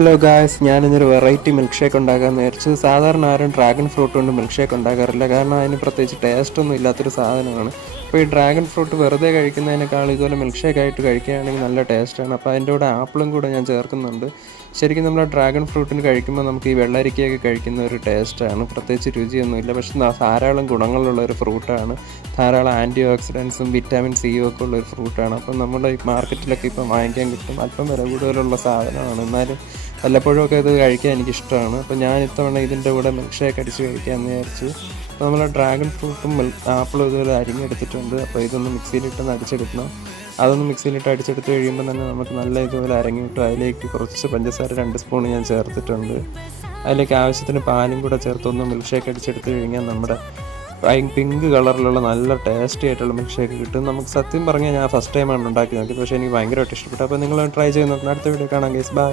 Hello guys, ഞാനിന്നൊരു variety milkshake ഉണ്ടാക്കാമെന്ന് വിചാരിച്ചു. സാധാരണ ആരും ഡ്രാഗൺ ഫ്രൂട്ട് കൊണ്ട് മിൽക്ക് ഷേക്ക് ഉണ്ടാക്കാറില്ല, കാരണം അതിന് പ്രത്യേകിച്ച് ടേസ്റ്റൊന്നും ഇല്ലാത്തൊരു സാധനമാണ്. അപ്പോൾ ഈ ഡ്രാഗൺ ഫ്രൂട്ട് വെറുതെ കഴിക്കുന്നതിനേക്കാൾ ഇതുപോലെ മിൽക്ക് ഷേക്ക് ആയിട്ട് കഴിക്കുകയാണെങ്കിൽ നല്ല ടേസ്റ്റാണ്. അപ്പോൾ അതിൻ്റെ കൂടെ ആപ്പിളും കൂടെ ഞാൻ ചേർക്കുന്നുണ്ട്. ശരിക്കും നമ്മൾ ഡ്രാഗൺ ഫ്രൂട്ടിന് കഴിക്കുമ്പോൾ നമുക്ക് ഈ വെള്ളരിക്കയൊക്കെ കഴിക്കുന്ന ഒരു ടേസ്റ്റാണ്. പ്രത്യേകിച്ച് രുചിയൊന്നുമില്ല, പക്ഷെ ധാരാളം ഗുണങ്ങളുള്ള ഒരു ഫ്രൂട്ടാണ്. ധാരാളം ആൻറ്റി ഓക്സിഡൻസും വിറ്റാമിൻ സിയും ഒക്കെ ഉള്ള ഒരു ഫ്രൂട്ടാണ്. അപ്പം നമ്മുടെ ഈ മാർക്കറ്റിലൊക്കെ ഇപ്പം വാങ്ങിക്കാൻ കിട്ടും. അല്പം വില കൂടുതലുള്ള സാധനമാണ്, എന്നാലും വല്ലപ്പോഴും ഒക്കെ ഇത് കഴിക്കാൻ എനിക്കിഷ്ടമാണ്. അപ്പോൾ ഞാൻ ഇത്തവണ ഇതിൻ്റെ കൂടെ മിൽക്ക് ഷേക്ക് അടിച്ച് കഴിക്കാമെന്ന് വിചാരിച്ചു. അപ്പോൾ നമ്മൾ ഡ്രാഗൺ ഫ്രൂട്ടും ആപ്പിളും ഇതുപോലെ അരിഞ്ഞെടുത്തിട്ടുണ്ട്. അപ്പോൾ ഇതൊന്ന് മിക്സിയിലിട്ടൊന്ന് അടിച്ചെടുക്കണം. അതൊന്ന് മിക്സിയിലിട്ട് അടിച്ചെടുത്ത് കഴിയുമ്പോൾ തന്നെ നമുക്ക് നല്ല ഇതുപോലെ അരങ്ങി കിട്ടും. അതിലേക്ക് കുറച്ച് പഞ്ചസാര 2 സ്പൂൺ ഞാൻ ചേർത്തിട്ടുണ്ട്. അതിലേക്ക് ആവശ്യത്തിന് പാലും കൂടെ ചേർത്തൊന്ന് മിൽക്ക് ഷേക്ക് അടിച്ചെടുത്ത് കഴിഞ്ഞാൽ നമ്മുടെ പിങ്ക് കളറിലുള്ള നല്ല ടേസ്റ്റി ആയിട്ടുള്ള മിൽക്ക് ഷേക്ക് കിട്ടും. നമുക്ക് സത്യം പറഞ്ഞാൽ ഞാൻ ഫസ്റ്റ് ടൈമാണ് ഉണ്ടാക്കി നോക്കിയത്, പക്ഷേ എനിക്ക് ഭയങ്കരമായിട്ട് ഇഷ്ടപ്പെട്ടു. അപ്പോൾ നിങ്ങൾ ട്രൈ ചെയ്ത് നോക്കണം. അടുത്ത വീഡിയോ കാണാം ഗൈസ്, ബൈ.